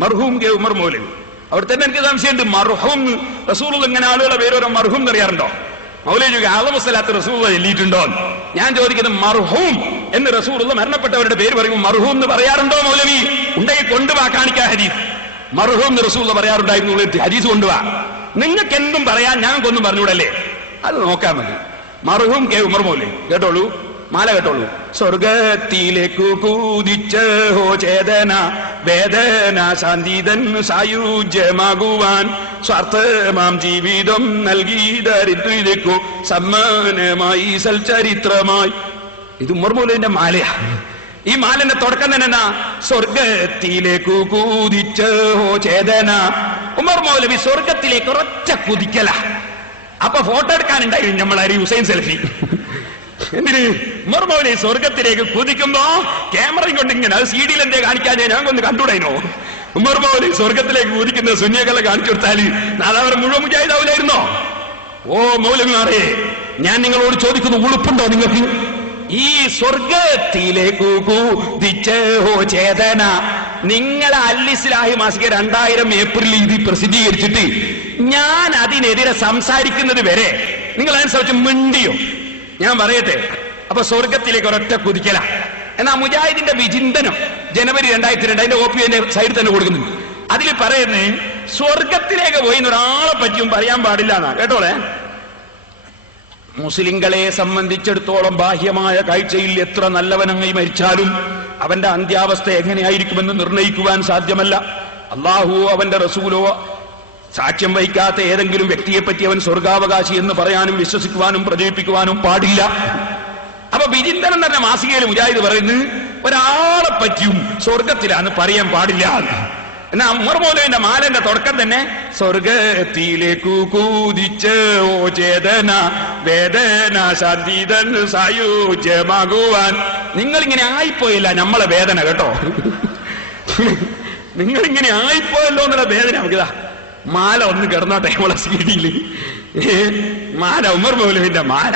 മർഹൂം കെ ഉമർ മൗലവി. അവിടെ തന്നെ എനിക്ക് സംശയമുണ്ട്, മർഹൂം റസൂൽ ഇങ്ങനെ ആളുകളെ പേര് ഓരോ മർഹൂം എന്നറിയാറുണ്ടോ? മൗലവി ആളമസ്സലാത്ത് റസൂൽ എല്ലിയിട്ടുണ്ടോ? ഞാൻ ചോദിക്കുന്നത് മർഹൂം എന്ന് റസൂൽ മരണപ്പെട്ടവരുടെ പേര് പറയുമ്പോൾ മർഹൂം എന്ന് പറയാറുണ്ടോ മൗലവി? ഉണ്ടെങ്കിൽ കൊണ്ടുപോവാ, കാണിക്കാ ഹദീസ്. മർഹൂം എന്ന് റസൂൽ പറയാറുണ്ടായിരുന്നു, ഹദീസ് കൊണ്ടുപോവാ. നിങ്ങൾക്ക് എന്തും പറയാൻ ഞങ്ങൾക്കൊന്നും പറഞ്ഞൂടല്ലേ? അത് നോക്കാൻ മതി. മർഹൂം കെ ഉമർ മൗലവി കേട്ടോളൂ, മാല കേട്ടോളൂ. സ്വർഗത്തിലേക്കു കൂതിച്ച ഹോ ചേതന വേദന ശാന്തിതൻ സായുജ്യമാകുവാൻ സ്വാർത്ഥമാം ജീവിതം നൽകി ദരിദ്രതയ്ക്കു സമ്മാനമായി സൽചരിത്രമായി. ഇത് ഉമർ മൗലവിന്റെ മാലയാ. ഈ മാലന്റെ തുടക്കം തന്നെ എന്നാ? സ്വർഗത്തിലേക്കു കൂതിച്ച ഹോ ചേതന. ഉമർ മൗലവി സ്വർഗത്തിലേക്ക് ഒരൊറ്റ കുതിക്കല. അപ്പൊ ഫോട്ടോ എടുക്കാനുണ്ടായിരുന്നു നമ്മളാരി ഹുസൈൻ സെൽഫി. എന്തിന്? ഉമർ മൗലവി സ്വർഗത്തിലേക്ക് കുതിക്കുമ്പോ ക്യാമറയും കൊണ്ട് ഇങ്ങനെ അത് CD എന്തേ കാണിക്കാൻ ഞാൻ ഒന്ന് കണ്ടുകൂടായിനോ? ഉമർ മൗലവി സ്വർഗത്തിലേക്ക് കുതിക്കുന്ന സുന്നികളെ കാണിച്ചു കൊടുത്താല് നാളെ മുഴുവൻ മുജാഹിദാവില്ലായിരുന്നോ? ഓ മൗലവിമാരെ, ഞാൻ നിങ്ങളോട് ചോദിക്കുന്നു, ഉളുപ്പുണ്ടോ നിങ്ങൾക്ക്? ഈ സ്വർഗത്തിലേക്കു കൂതിച്ചോ ചേതന, നിങ്ങളെ അൽ-ഇസ്ലാഹി മാസിക 2000 ഏപ്രിലിൽ ഇത് പ്രസിദ്ധീകരിച്ചിട്ട് ഞാൻ അതിനെതിരെ സംസാരിക്കുന്നത് വരെ നിങ്ങൾ അതിനനുസരിച്ച് മിണ്ടിയോ? ഞാൻ പറയട്ടെ. അപ്പൊ സ്വർഗത്തിലേക്ക് ഒരൊറ്റ കുതിക്കല. എന്നാ മുജാഹിദിന്റെ വിചിന്തനം ജനുവരി 2002 അതിന്റെ കോപ്പി എന്റെ സൈഡിൽ തന്നെ കൊടുക്കുന്നുണ്ട്. അതിൽ പറയുന്നത് സ്വർഗത്തിലേക്ക് പോയി ഒരാളെ പറ്റിയും പറയാൻ പാടില്ല എന്നാ. കേട്ടോളെ, മുസ്ലിങ്ങളെ സംബന്ധിച്ചിടത്തോളം ബാഹ്യമായ കാഴ്ചയിൽ എത്ര നല്ലവനായി മരിച്ചാലും അവന്റെ അന്ത്യാവസ്ഥ എങ്ങനെയായിരിക്കുമെന്ന് നിർണയിക്കുവാൻ സാധ്യമല്ല. അള്ളാഹു അവന്റെ റസൂലോ സാക്ഷ്യം വഹിക്കാത്ത ഏതെങ്കിലും വ്യക്തിയെപ്പറ്റി അവൻ സ്വർഗാവകാശി എന്ന് പറയാനും വിശ്വസിക്കുവാനും പ്രചരിപ്പിക്കുവാനും പാടില്ല. അപ്പൊ വിചിന്തനം തന്നെ മാസികയിൽ മുജാഹിദ് പറയുന്നത് ഒരാളെ പറ്റിയും സ്വർഗത്തിലാന്ന് പറയാൻ പാടില്ല. എന്നാ ഉമർ മൗലവിന്റെ മാലന്റെ തുടക്കം തന്നെ സ്വർഗത്തിലേക്കു കൂതിച്ചോ ചേതന വേദന ശാന്തിതൻ സായുജ്യമാകുവാൻ. നിങ്ങളിങ്ങനെ ആയിപ്പോയില്ല നമ്മളെ വേദന കേട്ടോ. നിങ്ങളിങ്ങനെ ആയിപ്പോയല്ലോ എന്നുള്ള വേദന നമുക്കിതാ. മാല ഒന്ന് കിടന്നോട്ടെ നമ്മളെ CD-യിൽ. മാല ഉമർ മൗലവിന്റെ മാല.